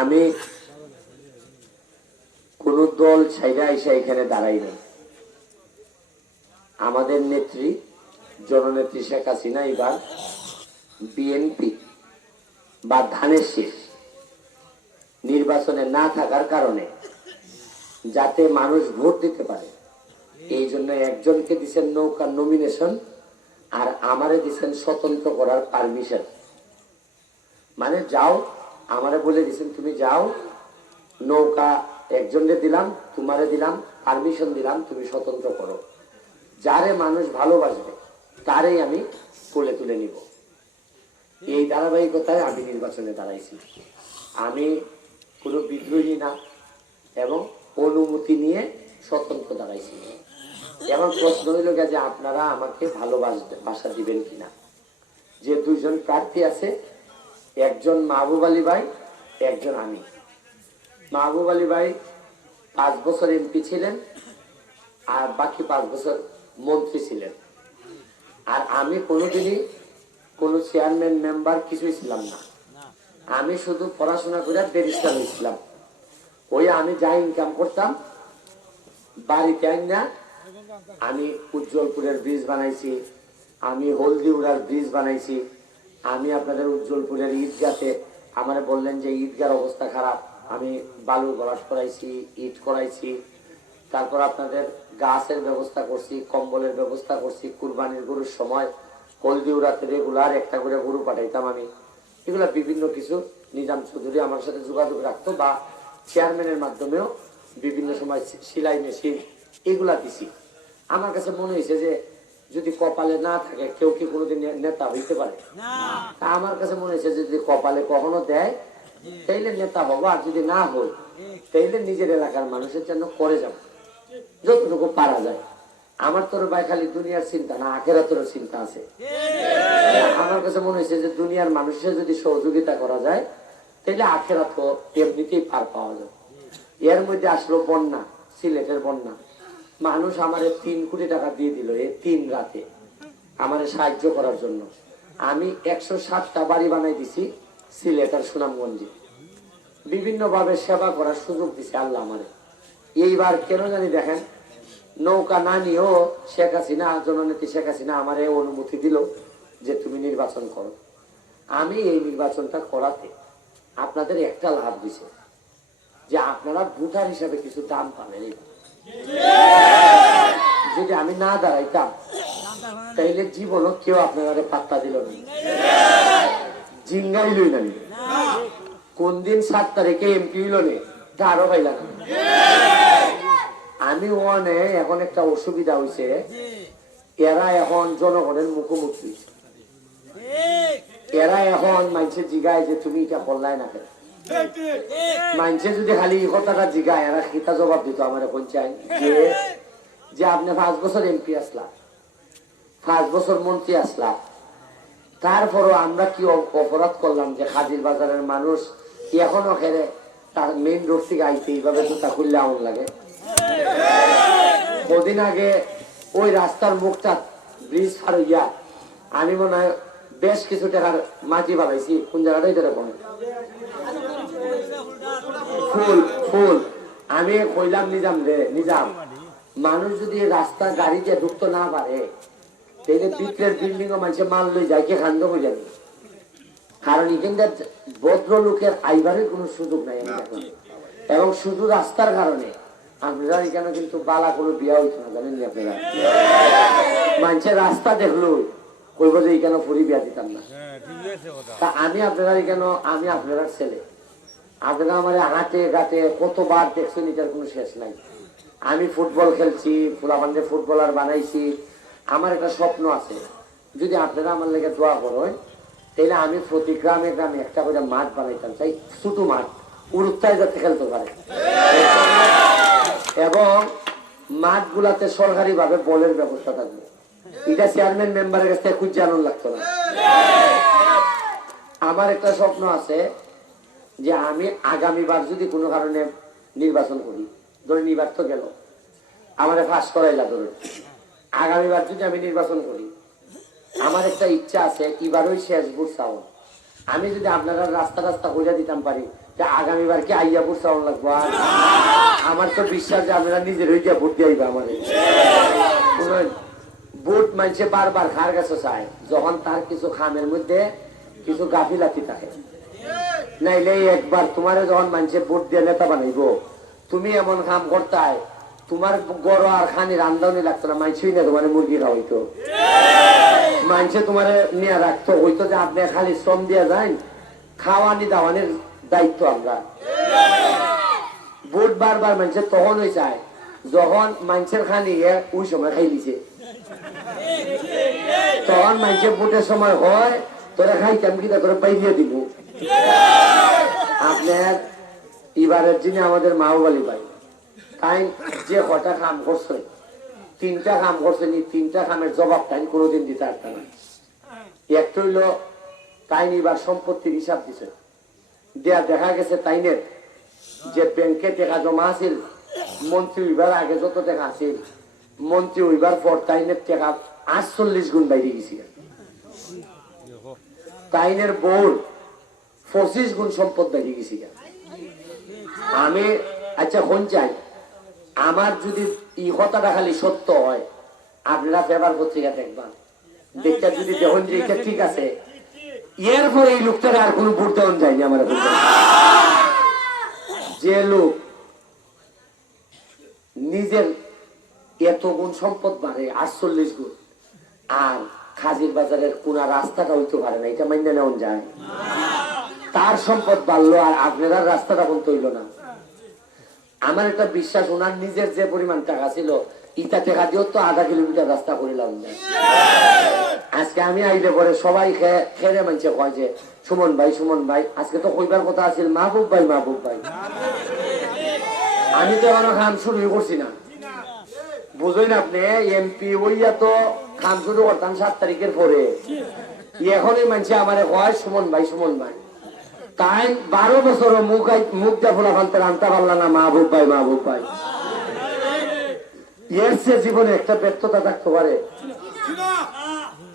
আমি কোন দল ছাইরা এসে এখানে দাঁড়াই নাই। আমাদের নেত্রী, জননেত্রী শেখ হাসিনা এবার বিএনপি বা ধানের শেষ নির্বাচনে না থাকার কারণে যাতে মানুষ ভোট দিতে পারে, এই জন্য একজনকে দিচ্ছেন নৌকার নমিনেশন আর আমারে দিচ্ছেন স্বতন্ত্র করার পারমিশন মানে যাও আমারে বলে দিছেন, তুমি যাও, নৌকা একজনকে দিলাম, তোমারে দিলাম পারমিশন দিলাম, তুমি স্বতন্ত্র করো। যারে মানুষ ভালোবাসবে, তারই আমি কোলে তুলে নিব। এই ধারাবাহিকতায় আমি নির্বাচনে দাঁড়াইছি। আমি কোনো বিদ্রোহী না এবং অনুমতি নিয়ে স্বতন্ত্র দাঁড়াইছি। এখন প্রশ্ন হইল যে আপনারা আমাকে ভালোবাসবে বাসা দিবেন কিনা? যে দুইজন প্রার্থী আছে একজন মাহবুব আলী ভাই, একজন আমি। মাহবুব আলী ভাই পাঁচ বছর এমপি ছিলেন আর বাকি পাঁচ বছর মন্ত্রী ছিলেন। আর আমি কোনোদিনই কোনো চেয়ারম্যান মেম্বার কিছুই ছিলাম না। আমি শুধু পড়াশোনা করে ব্যারিস্টার হয়েছিলাম। ওই আমি যা ইনকাম করতাম, বাড়িতে আইন না আমি উজ্জ্বলপুরের ব্রিজ বানাইছি, আমি হলদিউড়ার ব্রিজ বানাইছি আমি আপনাদের উজ্জ্বলপুরের ঈদগাতে, আমার বললেন যে ঈদগার অবস্থা খারাপ। আমি বালু গলাট করাইছি ইট করাইছি। তারপর আপনাদের গাছের ব্যবস্থা করছি, কম্বলের ব্যবস্থা করছি, কুরবানির গরুর সময় হলদিউড়াতে রেগুলার একটা করে গরু পাঠাইতাম আমি। এগুলা বিভিন্ন কিছু নিজাম চৌধুরী আমার সাথে যোগাযোগ রাখতো বা চেয়ারম্যানের মাধ্যমেও বিভিন্ন সময় সেলাই মেশিন, এগুলা দিছি। আমার কাছে মনে হয়েছে যে যদি কপালে না থাকে কেউ কি কোনোদিন নেতা হইতে পারে? তা আমার কাছে মনে হয়েছে যদি কপালে কখনো দেয় তাইলে নেতা হব আর যদি না হই তাইলে নিজের এলাকার মানুষের জন্য করে যাব। যতটুকু পারা যায়। আমার তোর ভাই খালি দুনিয়ার চিন্তা না আখেরা তোর চিন্তা আছে। আমার কাছে মনে হয়েছে যে দুনিয়ার মানুষের যদি সহযোগিতা করা যায় তাহলে আখেরা তো এমনিতেই পার পাওয়া যায় এর মধ্যে আসলো বন্যা সিলেটের বন্যা। মানুষ আমারে তিন কোটি টাকা দিয়ে দিল এই তিন রাতে। আমারে সাহায্য করার জন্য। আমি একশো সাতটা বাড়ি বানাই দিছি সিলেট আর সুনামগঞ্জে। বিভিন্ন ভাবে সেবা করার সুযোগ দিছে আল্লাহ আমারে। এইবার কেন জানি দেখেন, নৌকা না নিয়েও শেখ হাসিনা, জননেত্রী শেখ হাসিনা আমারে অনুমতি দিল যে তুমি নির্বাচন করো। আমি এই নির্বাচনটা করাতে আপনাদের একটা লাভ দিছে, যে আপনারা ভোটার হিসাবে কিছু দাম পাবেন। যদি আমি না দাঁড়াইতাম, তাইলে জীবনও কেউ আপনারা পাত্তা দিল না জিঙ্গাই লই না কোন দিন সাত তারিখে এমপি হইল তারও পাইলাম না। আমি ওয়ানে এখন একটা অসুবিধা হয়েছে এরা এখন জনগণের মুখোমুখি। এরা এখন মানুষে জিগায় যে তুমি এটা করলাই না কেন মানুষে যদি খালি এই কথাটা জিগায়, এরা খিতা জবাব দিত আমার পঞ্চায়েত যে যে আপনি পাঁচ বছর এমপি আসলা, পাঁচ বছর মন্ত্রী আসলা, তারপরও আমরা কি অপরাধ করলাম যে হাজির বাজারের মানুষ এখনও খেলে, তার মেইন রোড থেকে আইতে এইভাবে তো তা খুললে আউন লাগে? কদিন আগে ওই রাস্তার মুখটা ব্রিজ পার হইয়া আমি মনে হয় বেশ কিছু টাকার মাটি বানাইছি কোন জায়গাটাই ধরে কোন ফুল ফুল। আমি কইলাম নিজাম রে নিজাম। মানুষ যদি রাস্তা গাড়ি দিয়ে ঢুকতে না পারে তাহলে বিক্রের বিল্ডিং ও মানুষে মাল লই যায় কে খান্দ হয়ে যাবে কারণ এখানকার ভদ্র লোকের আইবারের কোনো সুযোগ নাই এবং শুধু রাস্তার কারণে। আমরা এখানে কিন্তু বালা কোনো বিয়া হইতো না জানেন নি আপনারা? মানুষের রাস্তা দেখল কইব যে এখানে ফুরি বিয়া দিতাম না। তা আমি আপনারা এখানে আমি আপনার ছেলে। আপনারা আমার হাতে ঘাটে কতবার দেখছেন, এটার কোনো শেষ নাই। আমি ফুটবল খেলছি ফুলাবান্ধে ফুটবলার বানাইছি। আমার একটা স্বপ্ন আছে। যদি আপনারা আমার লেগে দোয়া করেন, তাহলে আমি প্রতি গ্রামে গ্রামে একটা করে মাঠ বানাইতাম, চাই ছোট মাঠ, উড়ুত্তায় যাতে খেলতে পারে। এবং মাঠগুলাতে সরকারি ভাবে বলের ব্যবস্থা থাকবে। এটা চেয়ারম্যান মেম্বারের কাছ থেকে খুঁজ জানান লাগতো না। আমার একটা স্বপ্ন আছে যে আমি আগামীবার যদি কোনো কারণে নির্বাচন করি ধরে তো গেল, আমার ফাঁস করাইলা ধরুন। আগামীবার যদি আমি নির্বাচন করি, আমার একটা ইচ্ছা আছে এবারই শেষ ভোট আমি যদি আপনারা রাস্তা রাস্তা হইয়া দিতাম পারি যে আগামীবার কি আইয়া ভোট চাওয়ান লাগবো? আমার তো বিশ্বাস যে আপনারা নিজের হয়ে গিয়া ভোট দিয়ে আমাদের ভোট মানছে বারবার খার কাছে চায়, যখন তার কিছু খামের মধ্যে কিছু গাফিলাতি থাকে। নাইলে একবার তোমারে যখন মানছে ভোট দিয়ে নেতা বানাইবো, তুমি এমন কাম করতাই তোমার গড় আর খানি রান্ধানি লাগতো না মানছই না তোমার মুরগি খাওয়াইতো। মানছে তোমার নিয়ে রাখতো, হইতো যে আপনি খালি শ্রম দিয়ে যান খাওয়ানি দাওয়ানির দায়িত্ব আমরা। ভোট বারবার মানছে তখন হয়ে যায়, যখন মানুষের খানি ওই সময় খাই দিছে। তখন মানুষের ভোটের সময় হয়, তোরা খাইতাম কি করে পাই দিয়ে দিব আপনার এবারের যিনি আমাদের মাহবালি ভাই। তাই যে কটা কাম করছে, তিনটা কাম করছে নি, তিনটা কামের জবাব তাই কোনোদিন দিতে পারত না। একটা হইল, তাই এবার সম্পত্তির হিসাব দিছে। দেয়া দেখা গেছে তাইনের যে ব্যাংকে টাকা জমা আছিল, মন্ত্রী হইবার আগে যত টাকা আছিল, মন্ত্রী হইবার পর তাইনের টাকা আটচল্লিশ গুণ বাইরে গেছিল তাইনের বোর পঁচিশ গুণ সম্পদ বাইরে গেছিল আমি আচ্ছা কোন চাই। আমার যদি এই কথাটা খালি সত্য হয়, আপনারা পেপার পত্রিকা দেখবেন দেখতে, যদি দেখুন যে এটা ঠিক আছে, এরপরে এই লোকটার আর কোনো ভোট দেওয়ান যায়নি আমার যে লোক নিজের এত গুণ সম্পদ বাড়ে, আটচল্লিশ গুণ, আর খাজির বাজারের কোন রাস্তাটা হইতে পারে না, এটা মান্য নেওয়া যায়। তার সম্পদ বাড়লো আর আপনারা রাস্তাটা বলতে হইল না। আমার একটা বিশ্বাস, ওনার নিজের যে পরিমাণ টাকা ছিল, ইটা টাকা দিয়েও তো আধা কিলোমিটার রাস্তা করিলাম না। আজকে আমি আইলে পরে সবাই খে- খেরে মানছে কয় যে, সুমন ভাই সুমন ভাই, আজকে তো কইবার কথা আছিল মাহবুব ভাই মাহবুব ভাই। আমি তো এখনও খান শুরু করছি না। বুঝলেন আপনি এমপি ওইয়া তো খান শুরু করতাম সাত তারিখের পরে। এখনই মানছে আমার হয় সুমন ভাই সুমন ভাই। তাই বারো বছর মুখ মুখ দা ফোলা ফানতে আনতে পারলাম না, মাহবুব ভাই মাহবুব ভাই। এর সে জীবনে একটা ব্যর্থতা থাকতে পারে।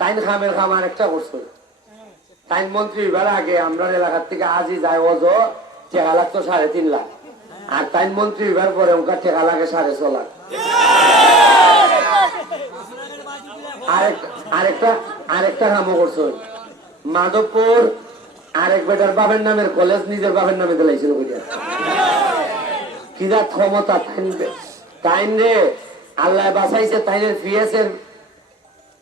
তাইন খামের খাম আর একটা করছে তাইন মন্ত্রী এবার আগে আমরা এলাকার থেকে আজই যায় অজ টেকা লাগতো সাড়ে তিন লাখ। আর তাইন মন্ত্রী এবার পরে ওখানে টেকা লাগে সাড়ে ছ লাখ। আরেক আরেকটা আরেকটা কামও করছে। মাধবপুর আরেক বেটার বাবার নামের কলেজ নিজের বাবার নামে দিলাইছিল কিরা ক্ষমতা, তাইন তাইন রে, আল্লাহ বাঁচাইছে, তাইনের পিএস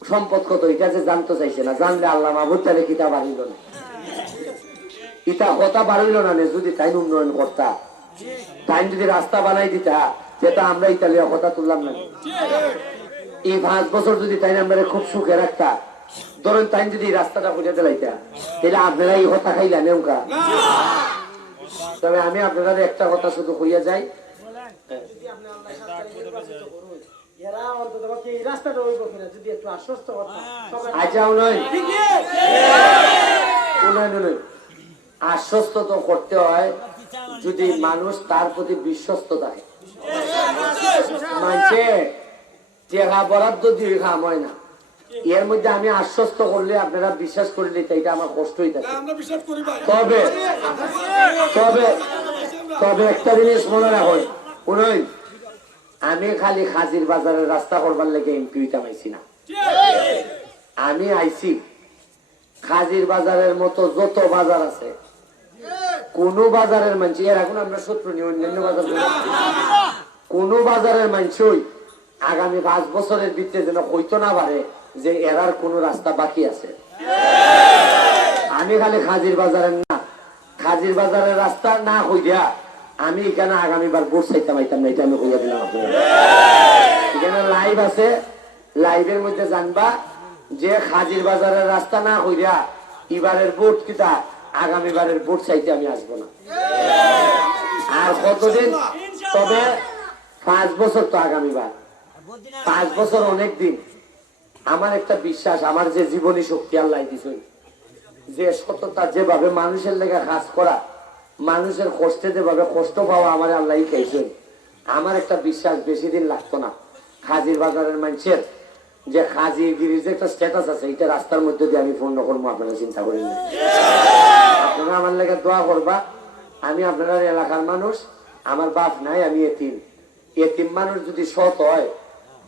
সম্পদ কত? এটা যে জানতে চাইছে না। জানলে আল্লাহ মাহবুদ তাহলে কিতা বাড়িল না। ইটা হতা বাড়িল না যদি তাই উন্নয়ন করতা। তাই যদি রাস্তা বানাই দিতা, যেটা আমরা ইতালিয়া কথা তুললাম না। এই পাঁচ বছর যদি তাই আমরা খুব সুখে রাখতা ধরেন তাই যদি রাস্তাটা বুঝে দিলাইতা তাহলে আপনারা এই কথা খাইলা নেমকা তবে আমি আপনাদের একটা কথা শুধু কইয়া যাই। আচ্ছা আশ্বস্ত তো করতে হয় যদি মানুষ তার প্রতি বিশ্বস্ত বরাদ্দ দিয়ে কাম হয় না। এর মধ্যে আমি আশ্বস্ত করলে আপনারা বিশ্বাস করলে তো এটা আমার কষ্টই থাকে করি তবে তবে তবে একটা জিনিস মনে রাখুন উন্নয়ন আমি খালি খাজির বাজারের রাস্তা করবার লেগে এমপি হইতামাইছি না। আমি আইছি খাজির বাজারের মতো যত বাজার আছে কোন বাজারের মানুষ এর এখন আমরা শত্রু নিই অন্যান্য বাজার কোন বাজারের মানুষই আগামী পাঁচ বছরের ভিতরে যেন হইতো না পারে যে এরার কোন রাস্তা বাকি আছে। আমি খালি খাজির বাজারের না, খাজির বাজারের রাস্তা না হইয়া আমি এখানে আগামীবার ভোট চাইতাম, আইতাম না, এটা আমি হইয়া দিলাম এখানে লাইভ আছে লাইভের মধ্যে জানবা যে খাজির বাজারের রাস্তা না হইয়া এবারের ভোট কিতা, আগামীবারের ভোট চাইতে আমি আসব না। আর কতদিন? তবে পাঁচ বছর তো আগামীবার। পাঁচ বছর অনেক দিন। আমার একটা বিশ্বাস, আমার যে জীবনী শক্তি আল্লাহ দিছেন যে সততা যেভাবে মানুষের লেগে কাজ করা, মানুষের কষ্টে যেভাবে কষ্ট পাওয়া আমার আল্লাহ খাইছেন আমার একটা বিশ্বাস বেশি দিন লাগতো না খাজির বাজারের মানুষের যে খাজি গিরির যে একটা স্ট্যাটাস আছে এটা রাস্তার মধ্যে দিয়ে আমি পূর্ণ করব, আপনারা চিন্তা করেন না। আপনারা আমার লেগে দোয়া করবা, আমি আপনার এলাকার মানুষ, আমার বাপ নাই, আমি এতিম এতিম মানুষ যদি সৎ হয়,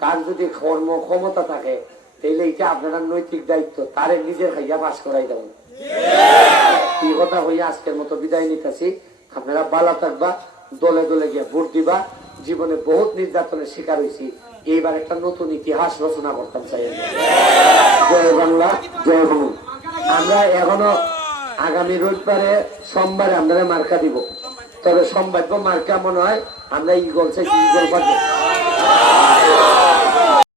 তার যদি কর্ম ক্ষমতা থাকে তাহলে এটা আপনার নৈতিক দায়িত্ব তারে নিজের খাইয়া পাশ করাই দেবেন এই কথা হইয়া আজকের মতো বিদায় নিতেছি। আপনারা বালা থাকবা দলে দলে গিয়ে ভোট দিবা। জীবনে বহুত নির্যাতনের শিকার হয়েছি এইবার একটা নতুন ইতিহাস রচনা করতাম চাই জয় বাংলা জয় বাংলা আমরা এখনও আগামী রোববারে সোমবারে আমরা মার্কা দিব। তবে সম্ভাব্য মার্কা মনে হয় আমরা ইগল চাইছি ইগল পাবো।